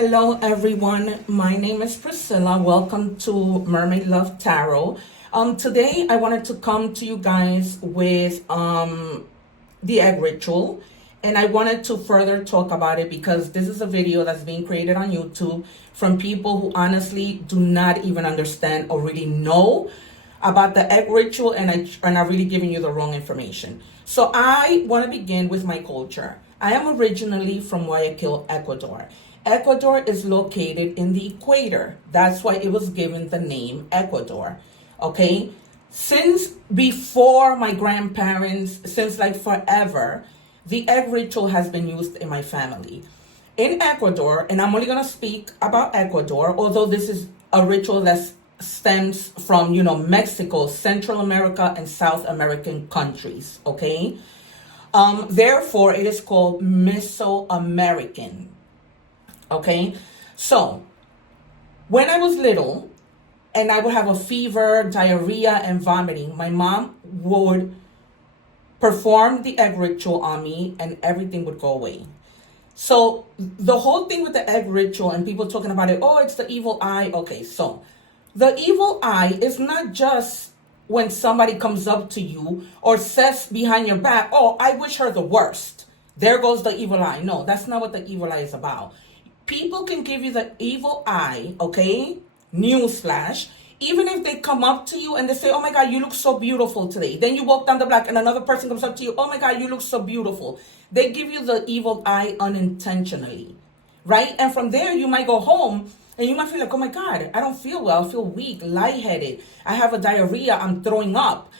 Hello everyone, my name is Priscilla. Welcome to Mermaid Love Tarot. Today I wanted to come to you guys with the egg ritual, and I wanted to further talk about it because this is a video that's being created on YouTube from people who honestly do not even understand or really know about the egg ritual, and are really giving you the wrong information. So I want to begin with my culture. I am originally from Guayaquil, Ecuador. Ecuador is located in the equator. That's why it was given the name Ecuador. Okay? Since before my grandparents, since like forever, the egg ritual has been used in my family. In Ecuador, and I'm only going to speak about Ecuador, although this is a ritual that stems from, Mexico, Central America, and South American countries. Okay? Therefore, it is called Mesoamerican. Okay, so when I was little and I would have a fever, diarrhea, and vomiting, my mom would perform the egg ritual on me and everything would go away. So the whole thing with the egg ritual and people talking about it, oh, it's the evil eye. Okay, so the evil eye is not just when somebody comes up to you or says behind your back, oh, I wish her the worst. There goes the evil eye. No, that's not what the evil eye is about. People can give you the evil eye, okay? Newsflash. Even if they come up to you and they say, oh my God, you look so beautiful today. Then you walk down the block and another person comes up to you, oh my God, you look so beautiful. They give you the evil eye unintentionally, right? And from there, you might go home and you might feel like, oh my God, I don't feel well. I feel weak, lightheaded. I have a diarrhea. I'm throwing up.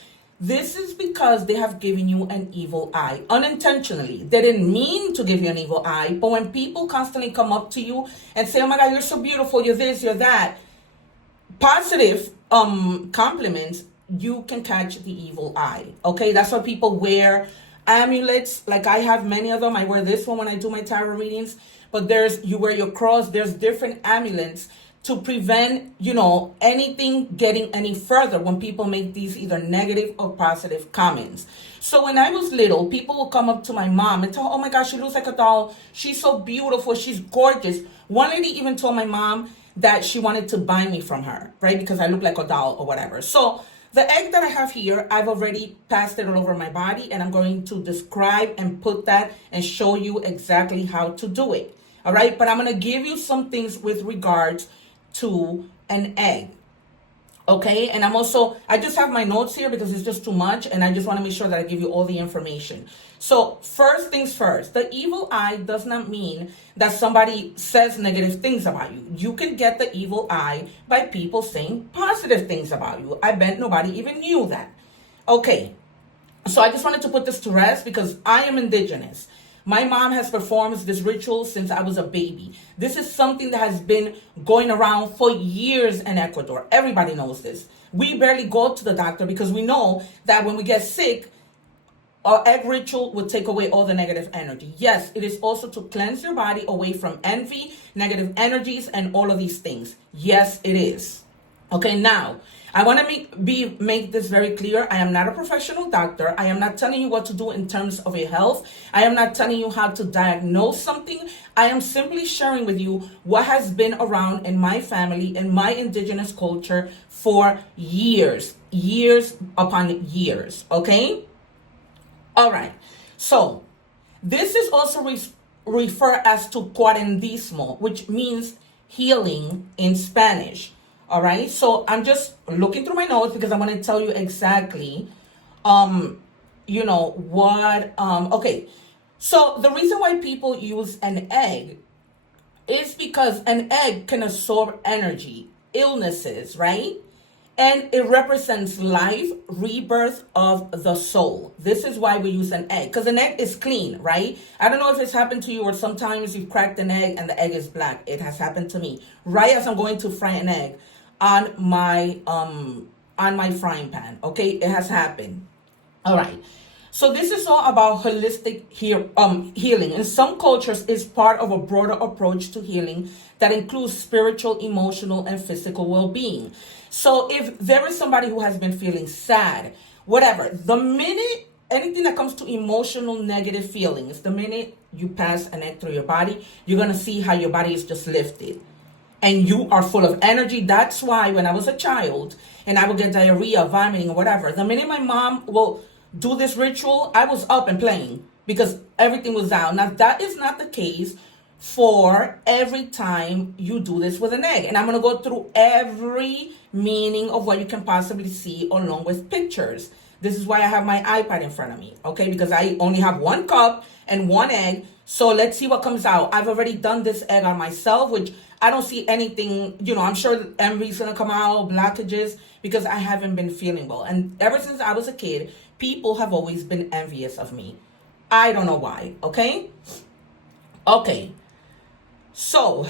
This is because they have given you an evil eye unintentionally. They didn't mean to give you an evil eye, but when people constantly come up to you and say, oh my God, you're so beautiful, you're this, you're that, positive compliments, you can catch the evil eye. Okay, that's why people wear amulets. Like I have many of them. I wear this one when I do my tarot readings, but you wear your cross. There's different amulets to prevent, anything getting any further when people make these either negative or positive comments. So when I was little, people would come up to my mom and tell her, oh my gosh, she looks like a doll. She's so beautiful. She's gorgeous. One lady even told my mom that she wanted to buy me from her, right? Because I look like a doll or whatever. So the egg that I have here, I've already passed it all over my body, and I'm going to describe and put that and show you exactly how to do it. All right. But I'm going to give you some things with regards to an egg. Okay, and I just have my notes here because it's just too much, and I just want to make sure that I give you all the information. So first things first, the evil eye does not mean that somebody says negative things about you. You can get the evil eye by people saying positive things about you. I bet nobody even knew that. Okay, so I just wanted to put this to rest because I am indigenous. My mom has performed this ritual since I was a baby. This is something that has been going around for years in Ecuador. Everybody knows this. We barely go to the doctor because we know that when we get sick, our egg ritual would take away all the negative energy. This is also to cleanse your body away from envy, negative energies, and all of these things. Yes, it is. Okay, now, I want to make this very clear. I am not a professional doctor. I am not telling you what to do in terms of your health. I am not telling you how to diagnose something. I am simply sharing with you what has been around in my family, in my indigenous culture for years upon years. Okay? All right. So, this is also referred as to cuarendismo, which means healing in Spanish. All right, so I'm just looking through my notes because I want to tell you exactly, okay. So the reason why people use an egg is because an egg can absorb energy, illnesses, right? And it represents life, rebirth of the soul. This is why we use an egg, because an egg is clean, right? I don't know if it's happened to you or sometimes you've cracked an egg and the egg is black. It has happened to me. Right as I'm going to fry an egg on my frying pan. Okay, it has happened. All right. So this is all about holistic healing. In some cultures, it's part of a broader approach to healing that includes spiritual, emotional, and physical well-being. So if there is somebody who has been feeling sad, whatever, the minute anything that comes to emotional negative feelings, the minute you pass an egg through your body, you're going to see how your body is just lifted. And you are full of energy. That's why when I was a child and I would get diarrhea, vomiting, or whatever, the minute my mom will do this ritual, I was up and playing because everything was down. Now, that is not the case for every time you do this with an egg. And I'm going to go through every meaning of what you can possibly see along with pictures. This is why I have my iPad in front of me, okay? Because I only have 1 cup and 1 egg. So let's see what comes out. I've already done this egg on myself, which I don't see anything, I'm sure envy's going to come out, blockages, because I haven't been feeling well. And ever since I was a kid, people have always been envious of me. I don't know why, okay? Okay. So,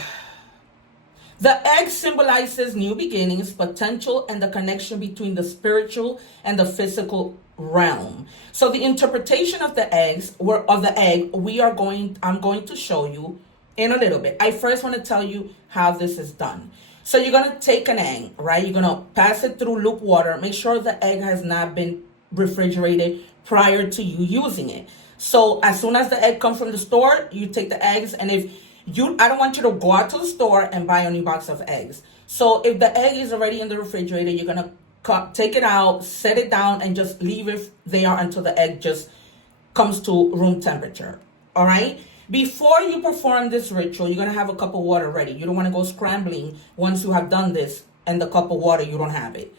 the egg symbolizes new beginnings, potential, and the connection between the spiritual and the physical realm. So the interpretation of the egg, I'm going to show you in a little bit. I first want to tell you how this is done. So you're going to take an egg, right? You're going to pass it through lukewarm water. Make sure the egg has not been refrigerated prior to you using it. So as soon as the egg comes from the store, you take the eggs, and I don't want you to go out to the store and buy a new box of eggs. So if the egg is already in the refrigerator, you're going to take it out, set it down, and just leave it there until the egg just comes to room temperature. All right? Before you perform this ritual, you're going to have a cup of water ready. You don't want to go scrambling once you have done this and the cup of water, you don't have it.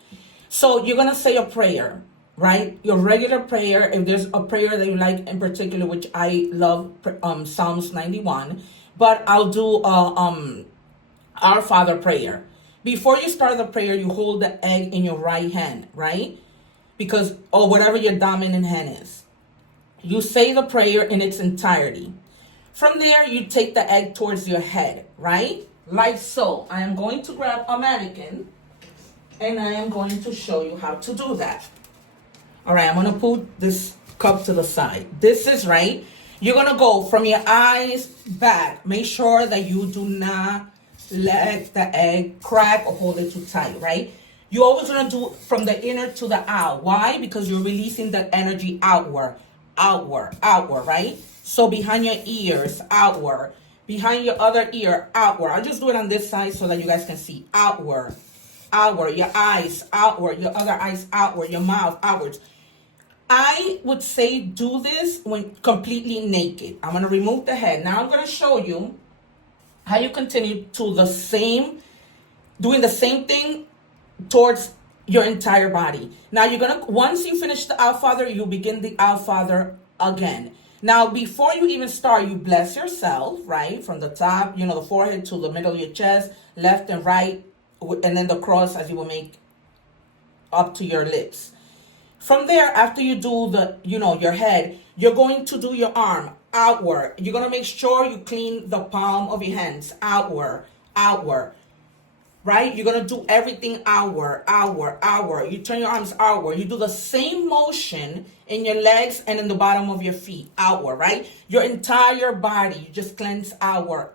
So you're going to say a prayer, right? Your regular prayer. If there's a prayer that you like in particular, which I love, Psalms 91, but I'll do Our Father prayer. Before you start the prayer, you hold the egg in your right hand, right? Or whatever your dominant hand is. You say the prayer in its entirety. From there, you take the egg towards your head, right? Like so. I am going to grab a mannequin, and I am going to show you how to do that. All right, I'm going to put this cup to the side. This is right. You're going to go from your eyes back. Make sure that you do not let the egg crack or hold it too tight, right? You're always going to do from the inner to the out. Why? Because you're releasing the energy outward, right? So behind your ears, outward. Behind your other ear, outward. I'll just do it on this side so that you guys can see. Outward. Your eyes, outward. Your other eyes, outward. Your mouth, outwards. I would say do this when completely naked. I'm going to remove the head. Now I'm going to show you how you continue to doing the same thing towards your entire body. Now once you finish the Our Father, you begin the Our Father again. Now, before you even start, you bless yourself, right? From the top, the forehead to the middle of your chest, left and right, and then the cross as you will make up to your lips. From there, after you do your head, you're going to do your arm outward. You're going to make sure you clean the palm of your hands outward, right? You're going to do everything outward. You turn your arms outward. You do the same motion in your legs and in the bottom of your feet, outward, right? Your entire body, you just cleanse outward,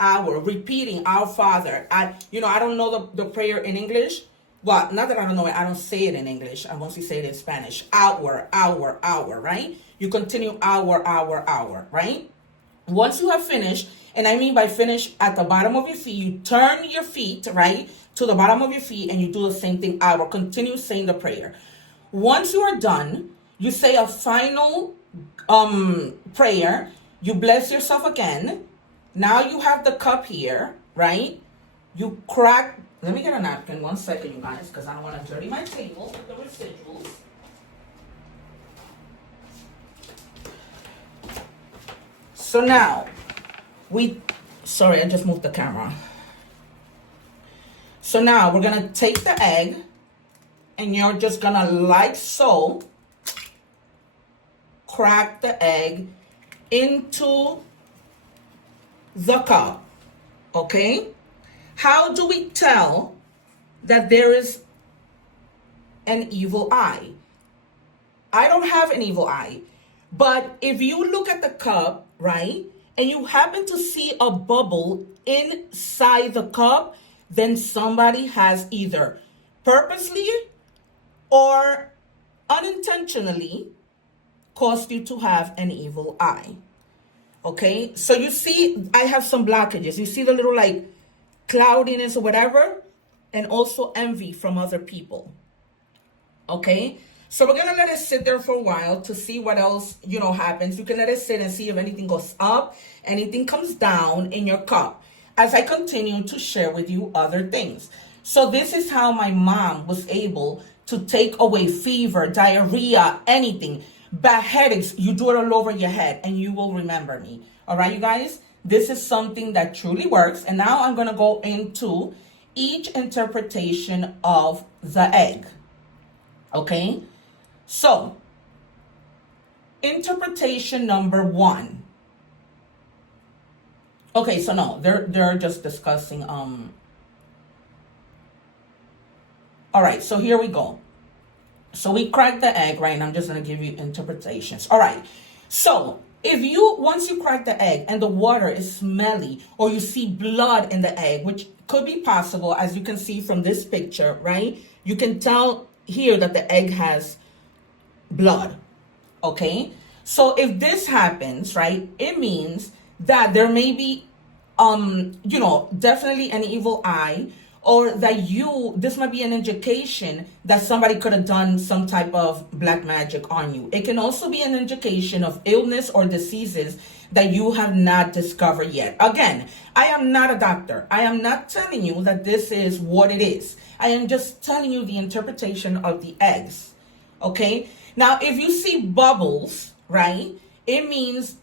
repeating Our Father. I don't know the prayer in English. Well, not that I don't know it, I don't say it in English. I mostly say it in Spanish. Outward, right? You continue hour, right? Once you have finished, and I mean by finish, at the bottom of your feet, you turn your feet, right, to the bottom of your feet, and you do the same thing hour. Continue saying the prayer. Once you are done, you say a final prayer. You bless yourself again. Now you have the cup here, right? You crack. Let me get a napkin. 1 second, you guys, because I don't want to dirty my table with the residuals. So now, sorry, I just moved the camera. So now we're going to take the egg, and you're just going to, like so, crack the egg into the cup, okay? How do we tell that there is an evil eye? I don't have an evil eye, but if you look at the cup, right, and you happen to see a bubble inside the cup, then somebody has either purposely or unintentionally caused you to have an evil eye. Okay, so you see, I have some blockages. You see the little like cloudiness or whatever, and also envy from other people. Okay, so we're gonna let it sit there for a while to see what else, happens. You can let it sit and see if anything goes up, anything comes down in your cup, as I continue to share with you other things. So this is how my mom was able to take away fever, diarrhea, anything. Bad headaches, you do it all over your head and you will remember me. All right, you guys, this is something that truly works. And now I'm going to go into each interpretation of the egg. Okay, so interpretation number 1. Okay, so no, they're just discussing. All right, so here we go. So we cracked the egg, right? And I'm just going to give you interpretations. All right. So once you crack the egg and the water is smelly, or you see blood in the egg, which could be possible, as you can see from this picture, right? You can tell here that the egg has blood. Okay. So if this happens, right, it means that there may be, definitely an evil eye, or that this might be an indication that somebody could have done some type of black magic on you. It can also be an indication of illness or diseases that you have not discovered yet. Again, I am not a doctor. I am not telling you that this is what it is. I am just telling you the interpretation of the eggs. Okay? Now, if you see bubbles, right, it means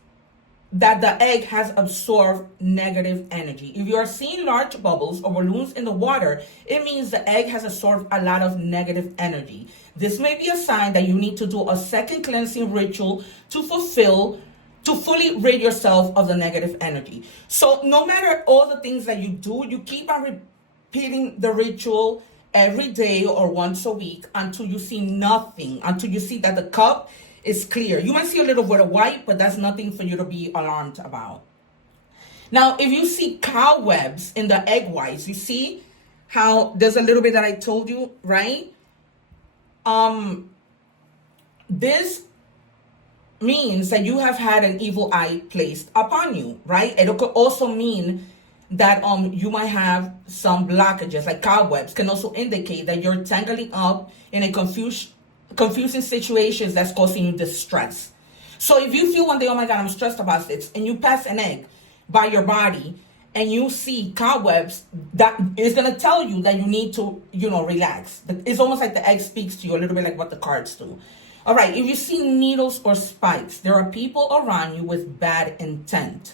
that the egg has absorbed negative energy. If you are seeing large bubbles or balloons in the water, it means the egg has absorbed a lot of negative energy. This may be a sign that you need to do a second cleansing ritual to fully rid yourself of the negative energy. So no matter all the things that you do, you keep on repeating the ritual every day or once a week until you see nothing, until you see that the cup is clear. You might see a little bit of white, but that's nothing for you to be alarmed about. Now, if you see cobwebs in the egg whites, you see how there's a little bit that I told you, right? This means that you have had an evil eye placed upon you, right? It could also mean that you might have some blockages, like cobwebs can also indicate that you're tangling up in a confusing situations that's causing you distress. So if you feel one day, oh my God, I'm stressed about this, and you pass an egg by your body and you see cobwebs, that is going to tell you that you need to, relax. It's almost like the egg speaks to you a little bit like what the cards do. All right, if you see needles or spikes, there are people around you with bad intent.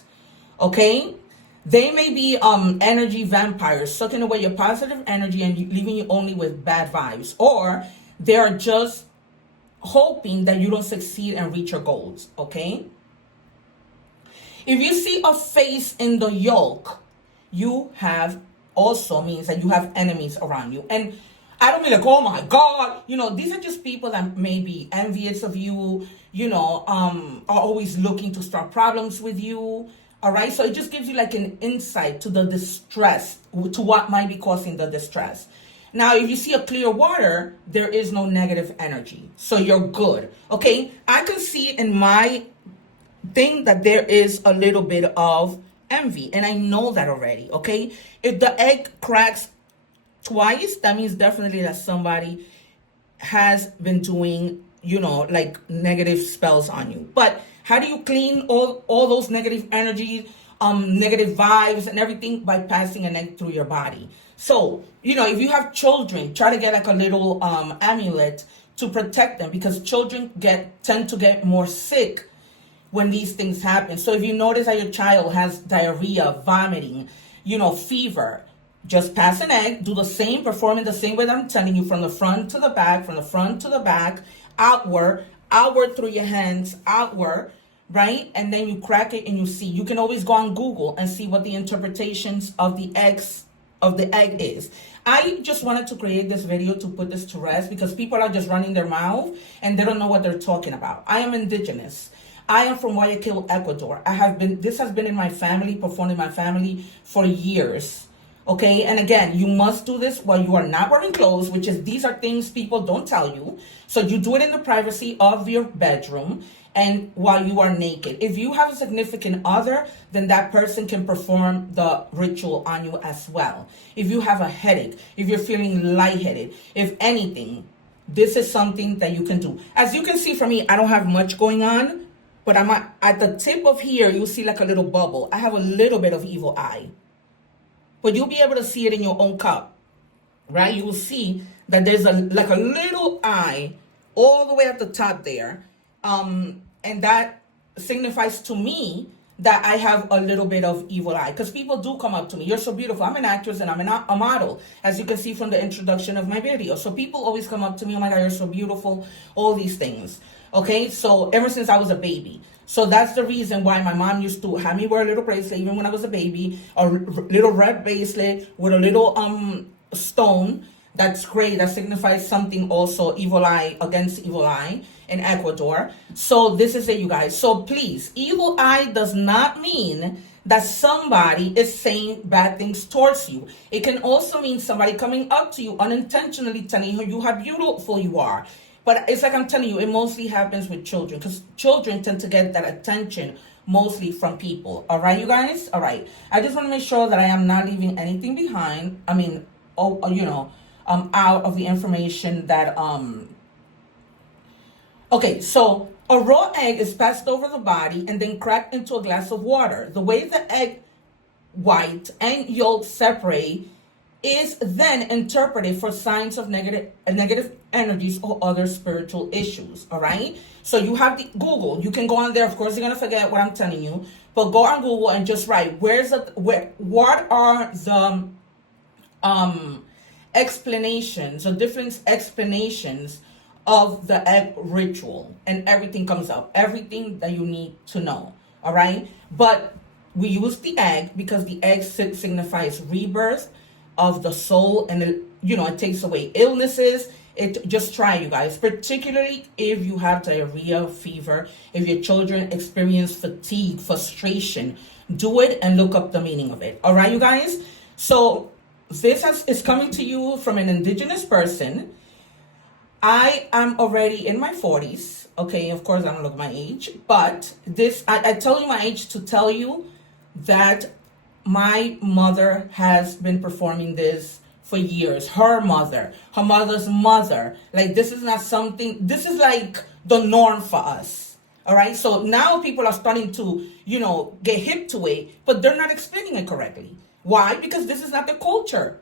Okay? They may be energy vampires, sucking away your positive energy and leaving you only with bad vibes. Or they're just hoping that you don't succeed and reach your goals, okay? If you see a face in the yolk, you have also means that you have enemies around you. And I don't mean like, oh my God, these are just people that may be envious of you, are always looking to start problems with you. All right, so it just gives you like an insight to the distress, to what might be causing the distress. Now, if you see a clear water, there is no negative energy. So you're good. Okay. I can see in my thing that there is a little bit of envy. And I know that already. Okay. If the egg cracks twice, that means definitely that somebody has been doing, like negative spells on you. But how do you clean all those negative energies, negative vibes and everything? By passing an egg through your body. So, if you have children, try to get like a little amulet to protect them, because children tend to get more sick when these things happen. So if you notice that your child has diarrhea, vomiting, fever, just pass an egg, do the same, perform it the same way that I'm telling you, from the front to the back, outward through your hands, outward, right? And then you crack it and you see. You can always go on Google and see what the interpretations of the egg is. I just wanted to create this video to put this to rest, because people are just running their mouth and they don't know what they're talking about. I am indigenous. I am from Guayaquil, Ecuador. This has been in my family, performed in my family for years. Okay, and again, you must do this while you are not wearing clothes, which is, these are things people don't tell you. So you do it in the privacy of your bedroom and while you are naked. If you have a significant other, then that person can perform the ritual on you as well. If you have a headache, if you're feeling lightheaded, if anything, this is something that you can do. As you can see from me, I don't have much going on, but I'm at the tip of here, you'll see like a little bubble. I have a little bit of evil eye. But you'll be able to see it in your own cup, right? You will see that there's like a little eye all the way at the top there. And that signifies to me that I have a little bit of evil eye. Because people do come up to me. You're so beautiful. I'm an actress and I'm a model, as you can see from the introduction of my video. So people always come up to me, oh my God, you're so beautiful, all these things. Okay, so ever since I was a baby. So that's the reason why my mom used to have me wear a little bracelet even when I was a baby, a little red bracelet with a little stone. That's great. That signifies something also, evil eye, against evil eye in Ecuador. So this is it, you guys. So please, evil eye does not mean that somebody is saying bad things towards you. It can also mean somebody coming up to you unintentionally telling you how beautiful you are. But it's like I'm telling you, it mostly happens with children, because children tend to get that attention mostly from people. All right, you guys? All right. I just want to make sure that I am not leaving anything behind. I mean, out of the information that, okay, so a raw egg is passed over the body and then cracked into a glass of water. The way the egg white and yolk separate is then interpreted for signs of negative energies or other spiritual issues. All right, so you have the Google. You can go on there. Of course, you're gonna forget what I'm telling you, but go on Google and just write what are the explanations or different explanations of the egg ritual, and everything comes up, everything that you need to know. All right, but we use the egg because the egg signifies rebirth of the soul, and it takes away illnesses. Just try, you guys, particularly if you have diarrhea, fever, if your children experience fatigue, frustration, do it and look up the meaning of it. All right, you guys. So this is coming to you from an indigenous person. I am already in my 40s. Okay, of course I don't look my age, but I tell you my age to tell you that my mother has been performing this for years. Her mother's mother. Like, this is not something, this is like the norm for us. All right. So now people are starting to, get hip to it, but they're not explaining it correctly. Why? Because this is not the culture.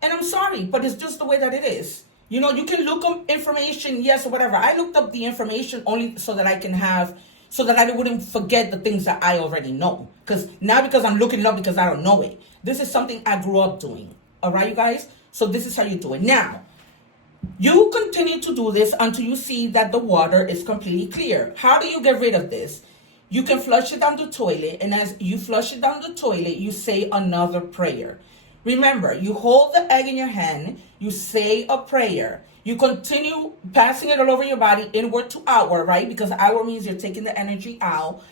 And I'm sorry, but it's just the way that it is. You can look up information, yes, or whatever. I looked up the information only so that I wouldn't forget the things that I already know. Because I'm looking it up because I don't know it. This is something I grew up doing. All right, you guys? So this is how you do it. Now, you continue to do this until you see that the water is completely clear. How do you get rid of this? You can flush it down the toilet. And as you flush it down the toilet, you say another prayer. Remember, you hold the egg in your hand. You say a prayer. You continue passing it all over your body, inward to outward, right? Because outward means you're taking the energy out.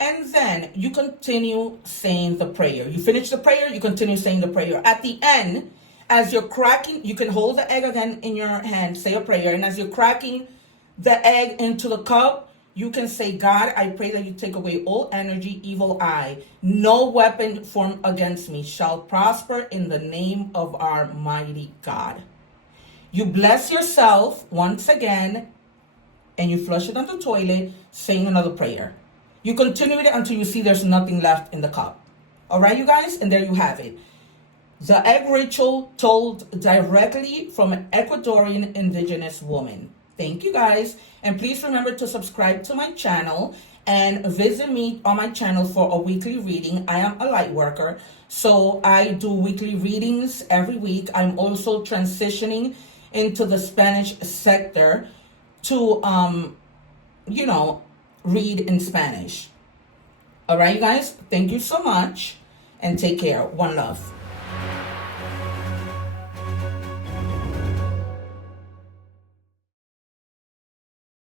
And then you continue saying the prayer. You finish the prayer, you continue saying the prayer. At the end, as you're cracking, you can hold the egg again in your hand, say a prayer. And as you're cracking the egg into the cup, you can say, God, I pray that you take away all energy, evil eye. No weapon formed against me shall prosper in the name of our mighty God. You bless yourself once again, and you flush it down the toilet, saying another prayer. You continue it until you see there's nothing left in the cup. All right, you guys? And there you have it. The egg ritual told directly from an Ecuadorian indigenous woman. Thank you, guys. And please remember to subscribe to my channel and visit me on my channel for a weekly reading. I am a light worker, so I do weekly readings every week. I'm also transitioning into the Spanish sector to, read in Spanish. All right, you guys, thank you so much and take care. One love.